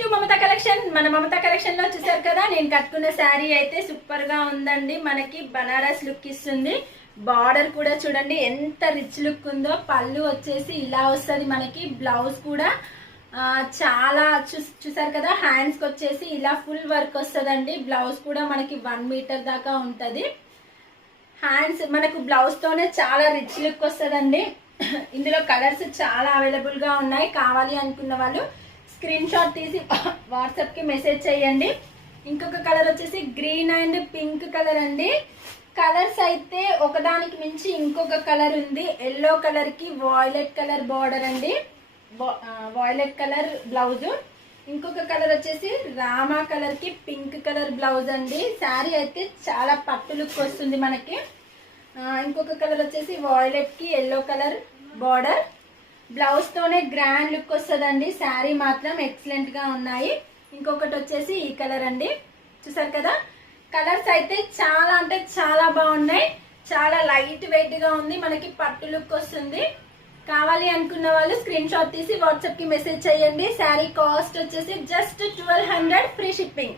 To Mamata collection. మన Mamata collection లో చూసారు కదా, నేను కట్టుకున్న శారీ అయితే సూపర్ గా ఉందండి. మనకి బనారస్ లుక్ ఇస్తుంది. బార్డర్ కూడా చూడండి ఎంత రిచ్ లుక్ ఉందో. పళ్ళు వచ్చేసి ఇలా వస్తుంది మనకి. బ్లౌజ్ కూడా చాలా చూసారు కదా, హ్యాండ్స్ కి వచ్చేసి ఇలా ఫుల్ వర్క్ వస్తుందండి. బ్లౌజ్ కూడా మనకి 1 మీటర్ దాకా ఉంటది. హ్యాండ్స్ మనకు బ్లౌజ్ తోనే చాలా రిచ్ లుక్ వస్తుందండి. ఇందులో కలర్స్ చాలా అవైలబుల్ గా ఉన్నాయి. కావాలి అనుకున్న వాళ్ళు స్క్రీన్ షాట్ తీసి వాట్సాప్ కి మెసేజ్ చేయండి. ఇంకొక కలర్ వచ్చేసి గ్రీన్ అండ్ పింక్ కలర్ అండి. కలర్స్ అయితే ఒకదానికి మించి ఇంకొక కలర్ ఉంది. ఎల్లో కలర్ కి వాయిలెట్ కలర్ బార్డర్ అండి, వాయిలెట్ కలర్ బ్లౌజ్. ఇంకొక కలర్ వచ్చేసి రామా కలర్ కి పింక్ కలర్ బ్లౌజ్ అండి. శారీ అయితే చాలా పట్టు లుక్ వస్తుంది మనకి. ఇంకొక కలర్ వచ్చేసి వాయిలెట్ కి ఎల్లో కలర్ బార్డర్. బ్లౌజ్ తోనే గ్రాండ్ లుక్ వస్తుందండి. శారీ మాత్రం ఎక్సలెంట్ గా ఉన్నాయి. ఇంకొకటి వచ్చేసి ఈ కలర్ అండి. చూసారు కదా, కలర్స్ అయితే చాలా అంటే చాలా బాగున్నాయి. చాలా లైట్ వెయిట్ గా ఉంది, మనకి పట్టు లుక్ వస్తుంది. కావాలి అనుకున్న వాళ్ళు స్క్రీన్ షాట్ తీసి వాట్సాప్ కి మెసేజ్ చేయండి. శారీ కాస్ట్ వచ్చేసి జస్ట్ 1200 ఫ్రీ షిప్పింగ్.